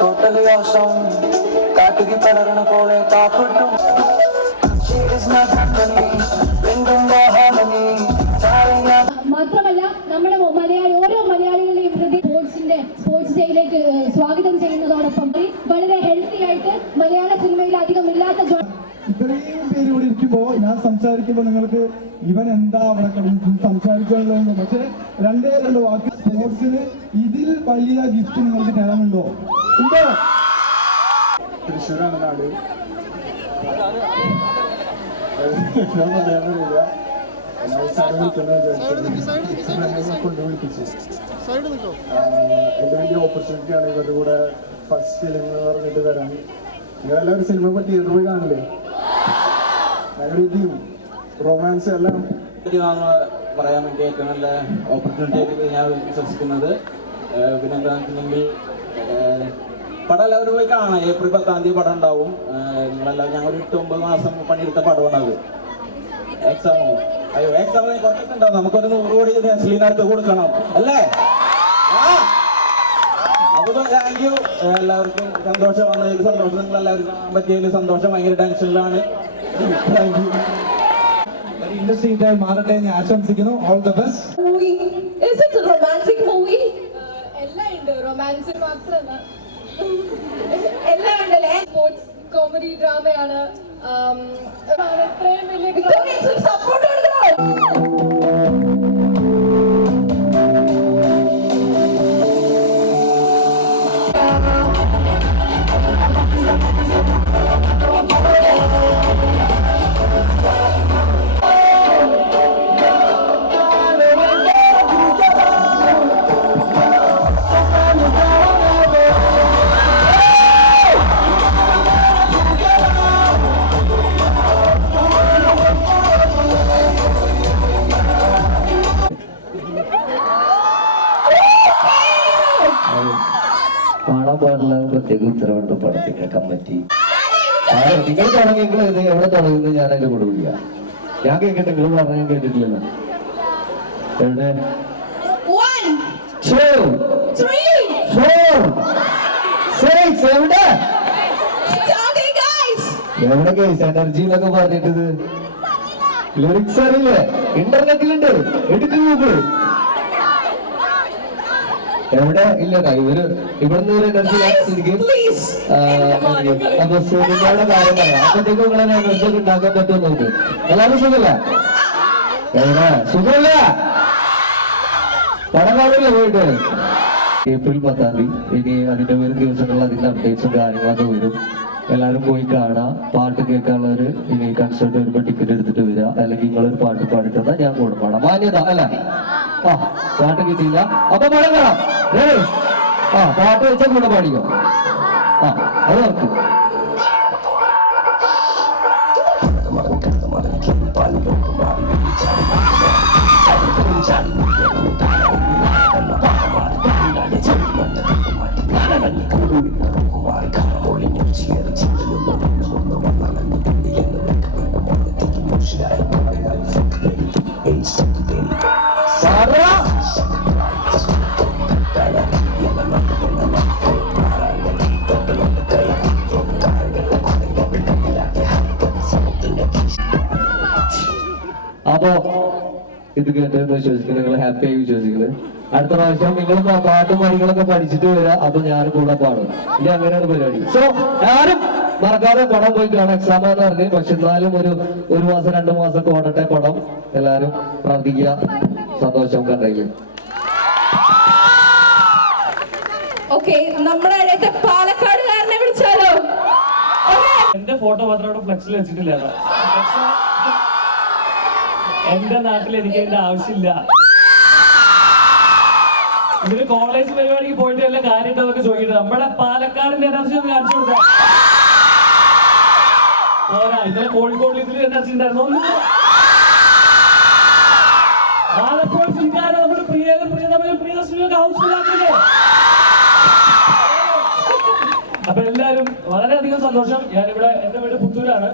Totally awesome. Katiki padarana pole kaaputtum. She is not harmony. Bringing the harmony. മാത്രമല്ല നമ്മുടെ ഓരോ മലയാളികളെയും sports ഡേയിലേക്ക് സ്വാഗതം ചെയ്യുന്നതോടൊപ്പം വളരെ ഹെൽത്തി ആയിട്ട് മലയാള സിനിമയിൽ അധികം ഇല്ലാത്ത ഇത്രയും പേര് ഇവിടെ ഇരിക്കുമ്പോൾ ഞാൻ സംസാരിക്കുമ്പോൾ നിങ്ങൾക്ക് ഇവൻ എന്താ അവിടെ സംസാരിക്കാനുള്ളതെന്ന്, പക്ഷെ രണ്ട് വാക്ക് സ്പോർട്സിന് ഇതിൽ വലിയ ഗിഫ്റ്റ് നിങ്ങൾക്ക് തരാനുണ്ടോ? ഉണ്ടോ? തൃശ്ശൂരാണ് നാട്. എന്റെ വലിയ ഓപ്പർച്യൂണിറ്റി ആണ് ഇവരുടെ കൂടെ ഫസ്റ്റ് ഫിലിം എന്ന് പറഞ്ഞിട്ട് വരാൻ. നിങ്ങളെല്ലാവരും സിനിമ പറ്റി തിയേറ്ററിൽ പോയി കാണില്ലേ? ഞങ്ങളുടെ ഇതും റൊമാൻസ് എല്ലാം പറയാൻ വേണ്ടി ഏറ്റവും നല്ല ഓപ്പർച്യൂണിറ്റി ആയിട്ട് ഞാൻ വിശ്വസിക്കുന്നത്. പിന്നെന്താണെന്ന് വെച്ചിട്ടുണ്ടെങ്കിൽ പടം എല്ലാവരും പോയി കാണാം. ഏപ്രിൽ 10-ാം തീയതി പടം ഉണ്ടാവും. നിങ്ങളെല്ലാം ഞങ്ങൾ 8-9 മാസം പണിയെടുത്ത പടമാണ് അത്. എക്സാമോ എക്സാം കുറച്ചൊക്കെ ഉണ്ടാവും. നമുക്കൊരു 100 കോടി നെസ്ലിനടുത്ത് കൊടുക്കണം അല്ലേ? അപ്പോൾ താങ്ക് യു. എല്ലാവർക്കും സന്തോഷം വന്നതിൽ സന്തോഷം. നിങ്ങളെല്ലാവർക്കും കാണാൻ പറ്റിയതിൽ സന്തോഷം. ഭയങ്കര ടെൻഷനിലാണ്. Thank you. ഇൻഡസ്ട്രി ഇതായി മാറട്ടെ എന്ന് ആശംസിക്കുന്നു. All the best. Romantic movie എല്ലാം ഉണ്ട്. റൊമാൻസ് മാത്രമല്ല എല്ലാം ഉണ്ടല്ലേ. Sports comedy ഡ്രാമയാണ്. സപ്പോർട്ട് കാണാൻ പാടില്ല പ്രത്യേക ഉത്തരവുണ്ട് പടത്തിന്റെ കമ്മിറ്റി. നിങ്ങൾ തുടങ്ങിയെങ്കിൽ ഇത് എവിടെ തുടങ്ങുന്നത് ഞാൻ അതിന്റെ കൂടെ വിളിക്കുക. ഞാൻ കേൾക്കട്ടെ, നിങ്ങൾ പറഞ്ഞ കേട്ടിട്ടില്ലല്ലോ. എവിടെ? 1 2 3 4 6 എവിടെ എവിടെ കേസ് എനർജി എന്നൊക്കെ പറഞ്ഞിട്ടത് ലിറിക്സ് അറിയില്ലേ? ഇന്റർനെറ്റിലുണ്ട്, എടുക്കുന്നത് എവിടെ? ഇല്ല ഇവര് ഇവിടുന്ന് ഒരു എനർജി അപ്പൊ സിനിമയുടെ കാര്യം പറയാം. അപ്പത്തേക്കും നിങ്ങളെ എനർജി ഒക്കെ ഉണ്ടാക്കാൻ പറ്റുമോ നോക്ക്. എല്ലാവരും സുഖല്ല? എവിടെ സുഖല്ല? പടം കാണില്ല പോയിട്ട്. ഏപ്രിൽ 10-ാം തീയതി ഇനി അതിന്റെ വരും ദിവസങ്ങളിൽ അതിന്റെ അപ്ഡേറ്റ്സും കാര്യങ്ങളൊക്കെ വരും. എല്ലാവരും പോയി കാണാം. പാട്ട് കേൾക്കാനുള്ളവര് ഇനി കൺസേർട്ട് വരുമ്പോൾ ടിക്കറ്റ് എടുത്തിട്ട് വരിക. അല്ലെങ്കിൽ നിങ്ങളൊരു പാട്ട് പാടിത്തന്നാ ഞാൻ കൂടെ പാടാം. മാന്യത അല്ല? ആ പാട്ട് കിട്ടിയില്ല അപ്പൊ പടം കാണാം. പാട്ട് വെച്ചാൽ കൂടെ പാടിക്കോ. അത് ഓർക്കും. അപ്പോ ഇത് കേട്ടെന്ന് വിശ്വസിക്കുന്നു, നിങ്ങൾ ഹാപ്പി ആയി വിശ്വസിക്കുന്നത്. അടുത്ത പ്രാവശ്യം നിങ്ങൾ പാട്ടും കാര്യങ്ങളൊക്കെ പഠിച്ചിട്ട് വരിക, അപ്പൊ ഞാൻ കൂടെ പാടും. ഇനി അങ്ങനെയാണ് പരിപാടി. സോ ആരും മറക്കാതെ പടം പോയി കാണാം. എക്സാം എന്ന് പറഞ്ഞ്, പക്ഷെ എന്നാലും ഒരു മാസം 2 മാസം ഒക്കെ ഓടട്ടെ പടം. എല്ലാരും പ്രാർത്ഥിക്കുക, സന്തോഷം കണ്ടെങ്കിൽ. ഓക്കെ, നമ്മുടെ അടുത്ത പാലക്കാടുകാരനെ വിളിച്ചാലോ? എന്റെ ഫോട്ടോ മാത്രം അവിടെ ഫ്ലെക്സിൽ വെച്ചിട്ടില്ല. എന്റെ നാട്ടിൽ എനിക്ക് അതിന്റെ ആവശ്യമില്ല. ഇവര് കോളേജ് പരിപാടിക്ക് പോയിട്ട് വല്ല കാര്യമായിട്ടൊക്കെ ചോദിക്കട്ടെ. നമ്മുടെ പാലക്കാടിന്റെ എനർജി ഒന്ന് കാണിച്ചു കൊടുക്കാം. പോരാ, ഇന്നലെ കോഴിക്കോട് ഇതിൽ എനർജി ഉണ്ടായിരുന്നു. ആലപ്പുഴ ചിന്താന നമ്മുടെ പ്രിയ ഹൗസ്ഫുള്ളാക്കില്ലേ? അപ്പൊ എല്ലാരും വളരെയധികം സന്തോഷം. ഞാനിവിടെ എന്റെ വീട് പുത്തൂരാണ്.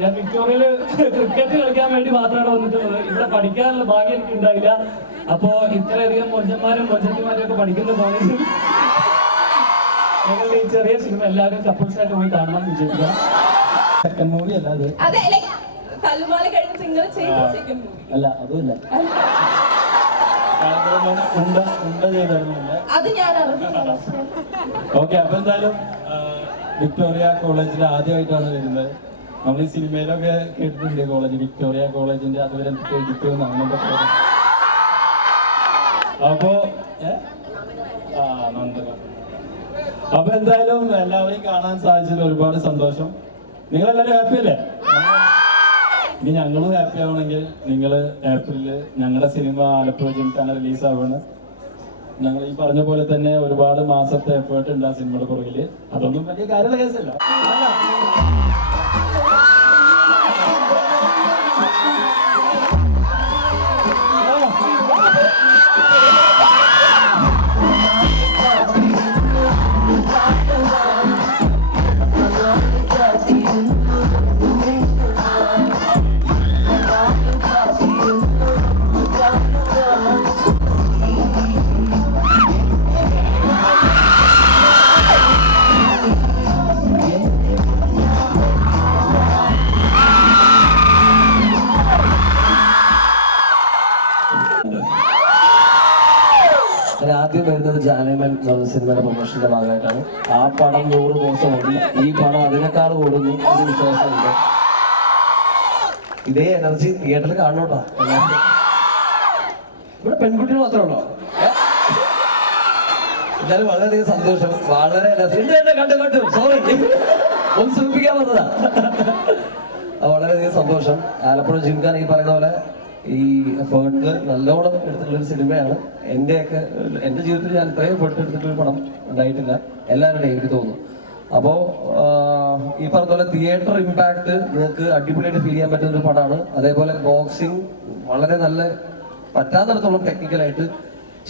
ഞാൻ വിക്ടോറിയയില് ക്രിക്കറ്റ് കളിക്കാൻ വേണ്ടി മാത്രമാണ് വന്നിട്ടുള്ളത്. ഇവിടെ പഠിക്കാനുള്ള ഭാഗ്യം എനിക്ക് ഉണ്ടായില്ല. അപ്പോ ഇത്രയധികം മൊഞ്ചന്മാരും മൊഞ്ചത്തിമാരും ഒക്കെ പഠിക്കുന്ന കോളേജിൽ ഞങ്ങളുടെ ഈ ചെറിയ സിനിമ എല്ലാവരും കപ്പിൾസ് ആയിട്ട് പോയി കാണണം വിചാരിക്കുക. സെക്കൻഡ് മൂവി അല്ല അത്. അതെ, തല്ലുമാല കഴിഞ്ഞ് നിങ്ങൾ ചെയ്ത സെക്കൻഡ് മൂവി അല്ല, അതുമില്ല. അത് ഞാൻ അറിഞ്ഞു. ഓക്കെ, അപ്പൊ എന്തായാലും വിക്ടോറിയ കോളേജിൽ ആദ്യമായിട്ടാണ് വരുന്നത്. നമ്മൾ ഈ സിനിമയിലൊക്കെ കേട്ടിട്ടുണ്ട് കോളേജ്, വിക്ടോറിയ കോളേജിന്റെ അതുവരെ എടുക്കുന്ന അങ്ങനത്തെ. അപ്പോ അപ്പൊ എന്തായാലും എല്ലാവരെയും കാണാൻ സാധിച്ചതിൽ ഒരുപാട് സന്തോഷം. നിങ്ങളെല്ലാവരും ഹാപ്പി അല്ലേ? ഇനി ഞങ്ങളും ഹാപ്പി ആവണമെങ്കിൽ നിങ്ങൾ ഏപ്രിലില് ഞങ്ങളുടെ സിനിമ ആലപ്പുഴ ജിംഖാന റിലീസ് ആവുകയാണ്. ഞങ്ങൾ ഈ പറഞ്ഞ പോലെ തന്നെ ഒരുപാട് മാസത്തെ എഫേർട്ട് ഉണ്ട് ആ സിനിമയുടെ പുറകില്. അതൊന്നും വലിയ കാര്യമുള്ള കേസല്ല. ആദ്യം വരുന്നത് ജാനമൻ എന്ന സിനിമയുടെ പ്രൊമോഷന്റെ ഭാഗമായിട്ടാണ്. ആ പടം 100 ദിവസം ഓടി, ഈ പടം അതിനേക്കാൾ ഓടുന്നു ഒരു വിശ്വാസമുണ്ട്. ഇതേ എനർജി തിയേറ്ററിൽ കാണണോട്ടോ. ഇവിടെ പെൺകുട്ടികൾ മാത്രമേ ഉള്ളൂ. എന്തായാലും വളരെയധികം സന്തോഷം, വളരെ എനർജി കണ്ടു സോറി ഒന്ന് സൂചിപ്പിക്കാൻ വന്നതാ. വളരെയധികം സന്തോഷം. ആലപ്പുഴ ജിംഖാന ഈ പറയുന്ന പോലെ ഈ എഫേർട്ട് നല്ലോണം എടുത്തിട്ടുള്ളൊരു സിനിമയാണ്. എൻ്റെ ജീവിതത്തിൽ ഞാൻ ഇത്രയും എഫേർട്ട് എടുത്തിട്ടുള്ളൊരു പടം ഉണ്ടായിട്ടില്ല, എല്ലാവരുടെയും എനിക്ക് തോന്നുന്നു. അപ്പോൾ ഈ പറഞ്ഞ പോലെ തിയേറ്റർ ഇമ്പാക്ട് നിങ്ങൾക്ക് അടിപൊളിയായിട്ട് ഫീൽ ചെയ്യാൻ പറ്റുന്ന ഒരു പടമാണ്. അതേപോലെ ബോക്സിങ് വളരെ നല്ല പറ്റാത്തിടത്തോളം ടെക്നിക്കലായിട്ട്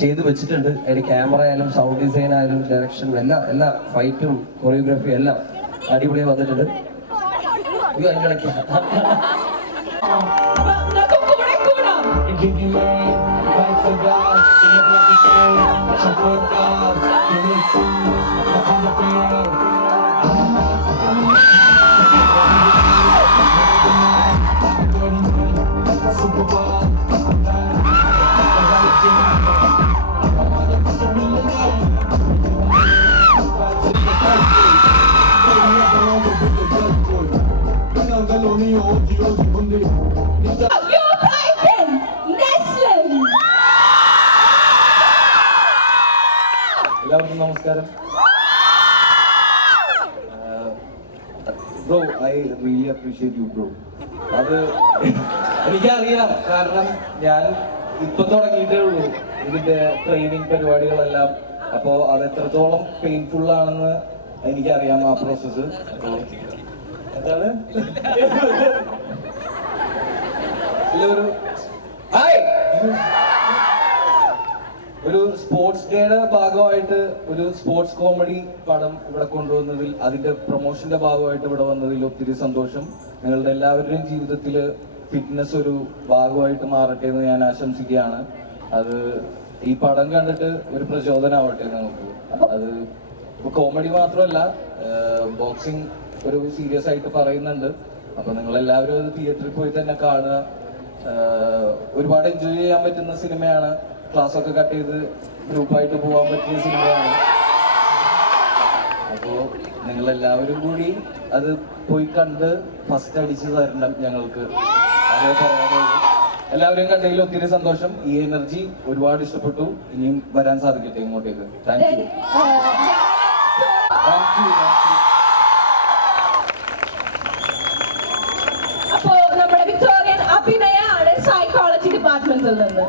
ചെയ്ത് വെച്ചിട്ടുണ്ട്. അതിന് ക്യാമറ ആയാലും സൗണ്ട് ഡിസൈൻ ആയാലും ഡയറക്ഷൻ എല്ലാ ഫൈറ്റും കൊറിയോഗ്രാഫിയും എല്ലാം അടിപൊളിയായി വന്നിട്ടുണ്ട്. എല്ലാവർക്കും നമസ്കാരം. Bro, I really appreciate you bro. അത് എനിക്കറിയാം, കാരണം ഞാൻ ഇപ്പൊ തുടങ്ങിയിട്ടേ ഉള്ളൂ ഇതിന്റെ ട്രെയിനിങ് പരിപാടികളെല്ലാം. അപ്പോൾ അത് എത്രത്തോളം പെയിൻഫുൾ ആണെന്ന് എനിക്കറിയാം ആ പ്രോസസ്സ്. എന്താണ് ഒരു സ്പോർട്സ് ഡേയുടെ ഭാഗമായിട്ട് ഒരു സ്പോർട്സ് കോമഡി പടം ഇവിടെ കൊണ്ടുവന്നതിൽ, അതിന്റെ പ്രൊമോഷന്റെ ഭാഗമായിട്ട് ഇവിടെ വന്നതിൽ ഒത്തിരി സന്തോഷം. നിങ്ങളുടെ എല്ലാവരുടെയും ജീവിതത്തിൽ ഫിറ്റ്നസ് ഒരു ഭാഗമായിട്ട് മാറട്ടെ എന്ന് ഞാൻ ആശംസിക്കുകയാണ്. അത് ഈ പടം കണ്ടിട്ട് ഒരു പ്രചോദനമാവട്ടെ നിങ്ങൾക്ക്. അത് കോമഡി മാത്രമല്ല, ബോക്സിംഗ് ഒരു സീരിയസ് ആയിട്ട് പറയുന്നുണ്ട്. അപ്പൊ നിങ്ങൾ എല്ലാവരും അത് തിയേറ്ററിൽ പോയി തന്നെ കാണുക. ഒരുപാട് എൻജോയ് ചെയ്യാൻ പറ്റുന്ന സിനിമയാണ്. ക്ലാസ് ഒക്കെ കട്ട് ചെയ്ത് ഗ്രൂപ്പായിട്ട് പോകാൻ പറ്റിയ സിനിമയാണ്. അപ്പോൾ നിങ്ങളെല്ലാവരും കൂടി അത് പോയി കണ്ട് ഫസ്റ്റ് അടിച്ച് തരണം ഞങ്ങൾക്ക്. അതേ പറയാനുള്ളൂ. എല്ലാവരെയും കണ്ടതിൽ ഒത്തിരി സന്തോഷം. ഈ എനർജി ഒരുപാട് ഇഷ്ടപ്പെട്ടു. ഇനിയും വരാൻ സാധിക്കട്ടെ ഇങ്ങോട്ടേക്ക്. Thank you. അപ്പോ നമ്മുടെ വിക്ടോറിയൻ അഭിനയാണ് സൈക്കോളജി ഡിപ്പാർട്ട്മെന്റിൽ നിന്ന്.